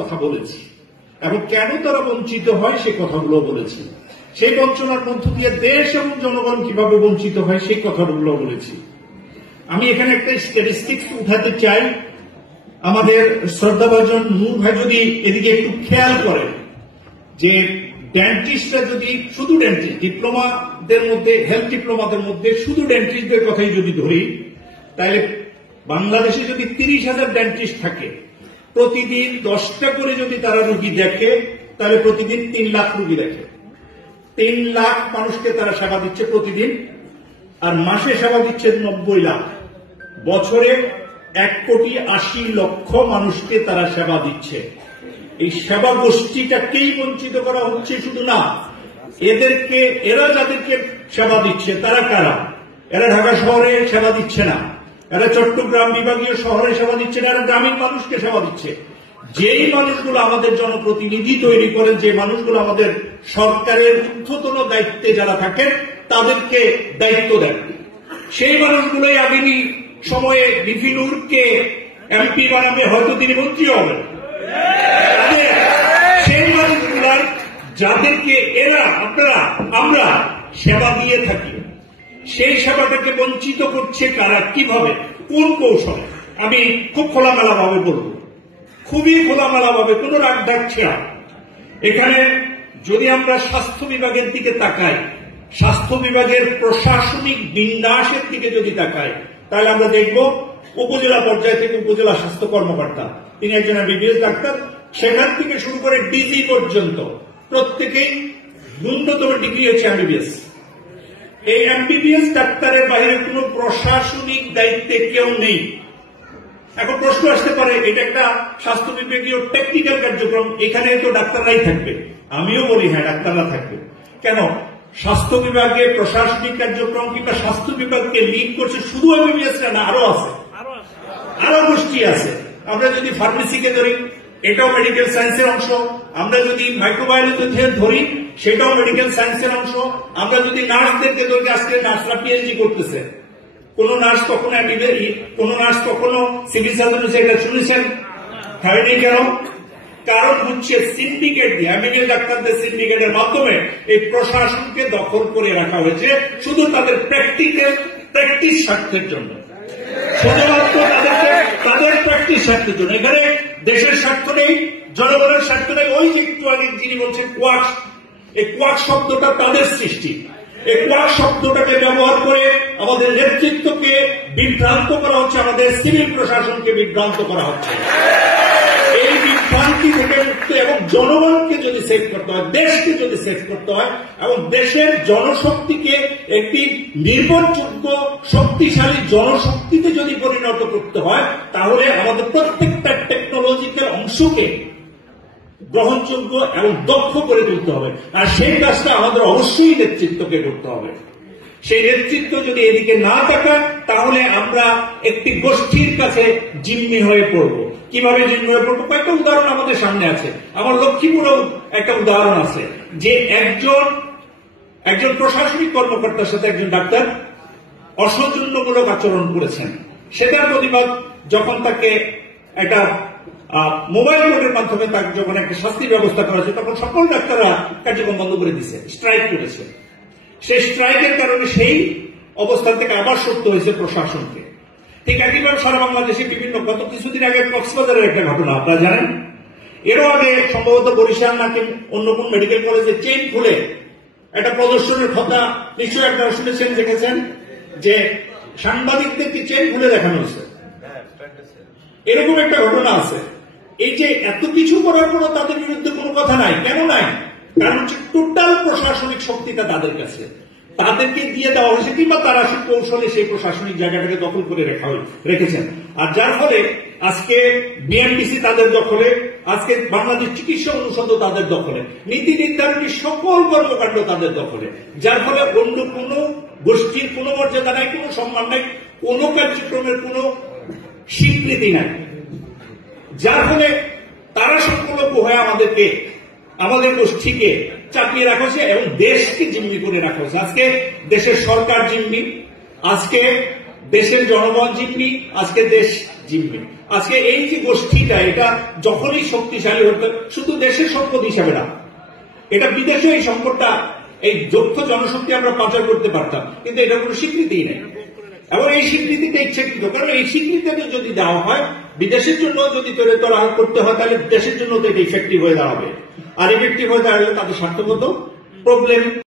কথা বলেছি এবং কেন তারা বঞ্চিত হয় সে কথাগুলো বলেছি। সেই বঞ্চনার মধ্য দিয়ে দেশ এবং জনগণ কিভাবে বঞ্চিত হয় সেই কথাগুলো বলেছি। আমি এখানে একটা স্ট্যাটিস্টিক্স উঠাতে চাই। আমাদের শ্রদ্ধাভাজন নূর ভাই যদি এদিকে একটু খেয়াল করে যে ডেন্টিস্টরা যদি শুধু ডেন্টিস্ট ডিপ্লোমাদের মধ্যে হেলথ ডিপ্লোমাদের মধ্যে শুধু ডেন্টিস্টদের কথাই যদি ধরি, তাহলে বাংলাদেশে যদি 30,000 ডেন্টিস্ট থাকে, প্রতিদিন 10টা করে যদি তারা রোগী দেখে, তাহলে প্রতিদিন 3 লাখ রোগী দেখে। 3 লাখ মানুষকে তারা সেবা দিচ্ছে প্রতিদিন, আর মাসে সেবা দিচ্ছে 90 লাখ। বছরে 1,80,00,000 মানুষকে তারা সেবা দিচ্ছে। এই সেবা গোষ্ঠীটাকেই বঞ্চিত করা হচ্ছে শুধু না, এরা যাদেরকে সেবা দিচ্ছে তারা কারা? এরা ঢাকা শহরে সেবা দিচ্ছে না, এরা চট্টগ্রাম বিভাগীয় শহরে সেবা দিচ্ছে না, এরা গ্রামীণ মানুষকে সেবা দিচ্ছে। যেই মানুষগুলো আমাদের জনপ্রতিনিধি তৈরি করেন, যে মানুষগুলো আমাদের সরকারের ঊর্ধ্বতন দায়িত্বে যারা থাকেন তাদেরকে দায়িত্ব দেন, সেই মানুষগুলোই আগামী সময়ে বিভিন্নকে এমপি বানাবে, হয়তো তিনি মন্ত্রী হবেন। সেই মানুষগুলার যাদেরকে আমরা সেবা দিয়ে থাকি, সেই সেবাটাকে বঞ্চিত করছে কারা, কিভাবে, কোন কৌশলে? আমি খুব খোলামেলা ভাবে বলব, খুবই খোলামেলা ভাবে, কোন রাগ ডাকছে না। এখানে যদি আমরা স্বাস্থ্য বিভাগের দিকে তাকাই, স্বাস্থ্য বিভাগের প্রশাসনিক বিন্যাসের দিকে যদি তাকাই, তাহলে আমরা দেখব উপজেলা পর্যায় থেকে উপজেলা স্বাস্থ্য কর্মকর্তা, তিনি একজন এমবিবিএস ডাক্তার, সেখান থেকে শুরু করে ডিজি পর্যন্ত প্রত্যেকেই ন্যূনতম ডিগ্রি হচ্ছে এমবিবিএস। এই এমবিবিএস ডাক্তারের বাইরে কোন প্রশাসনিক দায়িত্বে কেউ নেই। এখন প্রশ্ন আসতে পারে, এটা একটা স্বাস্থ্য বিভাগীয় টেকনিক্যাল কার্যক্রম, এখানে তো ডাক্তাররাই থাকবে। আমিও বলি হ্যাঁ, ডাক্তাররা থাকবে। কেন? স্বাস্থ্য বিভাগে প্রশাসনিক কার্যক্রম কিংবা স্বাস্থ্য বিভাগকে লিড করছে শুধু এমবিবিএস না, আরো আছে, আরো গোষ্ঠী আছে। আমরা যদি ফার্মেসিকে ধরি, এটাও মেডিকেল সায়েন্সের অংশ। আমরা যদি মাইক্রোবায়োলজি ধরি, সেটাও মেডিকেল সায়েন্সের অংশ। আমরা যদি নার্সদেরকে ধরি, আজকে নার্সরা পিএইচডি করতেছে। কোন নার্স কখনো কোন নার্স কখনো সিভিল সার্জন হচ্ছে, এটা শুনেছেন? হয়নি। কেন? কারণ হচ্ছে সিন্ডিকেট দিয়ে, এমবিবিএস ডাক্তারদের সিন্ডিকেটের মাধ্যমে এই প্রশাসনকে দখল করে রাখা হয়েছে শুধু তাদের প্র্যাকটিস স্বার্থের জন্য, শুধুমাত্র তাদের প্র্যাকটিস স্বার্থের জন্য। এখানে দেশের স্বার্থ নেই, জনগণের স্বার্থ নেই। ওই যে একটু আগে যিনি বলছেন কোয়াক, এই কোয়াক শব্দটা তাদের সৃষ্টি। এই কোয়াক শব্দটাকে ব্যবহার করে আমাদের নেতৃত্বকে বিভ্রান্ত করা হচ্ছে, আমাদের সিভিল প্রশাসনকে বিভ্রান্ত করা হচ্ছে। এই বিভ্রান্তি থেকে মুক্ত এবং জনগণকে যদি সেভ করতে হয়, দেশকে যদি সেভ করতে হয় এবং দেশের জনশক্তিকে একটি নির্ভরযোগ্য শক্তিশালী জনশক্তিতে যদি পরিণত করতে হয়, তাহলে আমাদের প্রত্যেকটা টেকনোলজিক্যাল অংশকে গ্রহণযোগ্য এবং দক্ষ করে তুলতে হবে। আর সেই কাজটা আমাদের অবশ্যই নেতৃত্বকে করতে হবে। সেই নেতৃত্ব যদি এদিকে না তাকান, তাহলে আমরা একটি গোষ্ঠীর কাছে জিম্মি হয়ে পড়ব। কিভাবে জিম্মি হয়ে পড়বো? কয়েকটা উদাহরণ আমাদের সামনে আছে। আমার লক্ষ্মীপুরেও একটা উদাহরণ আছে যে একজন প্রশাসনিক কর্মকর্তার সাথে একজন ডাক্তার অসৌজন্যমূলক আচরণ করেছেন। সেটার প্রতিবাদ যখন তাকে একটা মোবাইল কোর্টের মাধ্যমে তাকে যখন একটা শাস্তির ব্যবস্থা করা হয়েছে, তখন সকল ডাক্তাররা কার্যক্রম বন্ধ করে দিয়েছে, স্ট্রাইক করেছে। সেই স্ট্রাইকের কারণে সেই অবস্থান থেকে আবার সরতে হয়েছে প্রশাসনকে। ঠিক একইভাবে সারা বাংলাদেশে বিভিন্ন, গত কিছুদিন আগে কক্সবাজারের একটা ঘটনা আপনারা জানেন। এরও আগে সম্ভবত বরিশাল নাকি অন্য কোন মেডিকেল কলেজে চেইন খুলে একটা প্রদর্শনের কথা নিশ্চয়ই আপনারা শুনেছেন, দেখেছেন, যে সাংবাদিকদেরকে চেইন খুলে দেখানো হয়েছে। এরকম একটা ঘটনা আছে। এই যে এত কিছু করার পর তাদের বিরুদ্ধে কোনো কথা নাই। কেন নাই? কারণ হচ্ছে টোটাল প্রশাসনিক শক্তিটা তাদের কাছে, তাদেরকে দিয়ে দেওয়া হয়েছে, কিংবা তারা সেই কৌশলে সেই প্রশাসনিক জায়গাটাকে দখল করে রেখেছেন। আর যার ফলে আজকে বিএমডিসি তাদের দখলে, আজকে বাংলাদেশ চিকিৎসা অনুষদ তাদের দখলে, নীতি নির্ধারণী সকল কর্মকাণ্ড তাদের দখলে। যার ফলে অন্য কোন গোষ্ঠীর কোন মর্যাদা নাই, কোন সম্মান নাই, কোন কার্যক্রমের কোন স্বীকৃতি নাই। যার ফলে তারা সংকল্প হয়ে আমাদের গোষ্ঠীকে চাপিয়ে রাখা হয়েছে এবং দেশকে জিম্মি করে রাখা হয়েছে। আজকে দেশের সরকার জিম্মি, আজকে দেশের জনগণ জিম্মি, আজকে দেশ জিম্মি। আজকে এই যে গোষ্ঠীটা, এটা যখনই শক্তিশালী হতো, শুধু দেশের সম্পদ হিসাবে না, এটা বিদেশে এই সম্পদটা, এই দক্ষ জনশক্তি আমরা পাচার করতে পারতাম, কিন্তু এটা কোনো স্বীকৃতিই নেই। এবং এই স্বীকৃতিটা ইচ্ছাকৃত, কারণ এই স্বীকৃতিটা যদি দেওয়া হয়, বিদেশের জন্য যদি তোলা করতে হয়, তাহলে দেশের জন্য তো এটা ইফেক্টিভ হয়ে দাঁড়াবে, আর ইফেক্টিভ হয়ে দাঁড়ালে তাদের স্বার্থগত প্রবলেম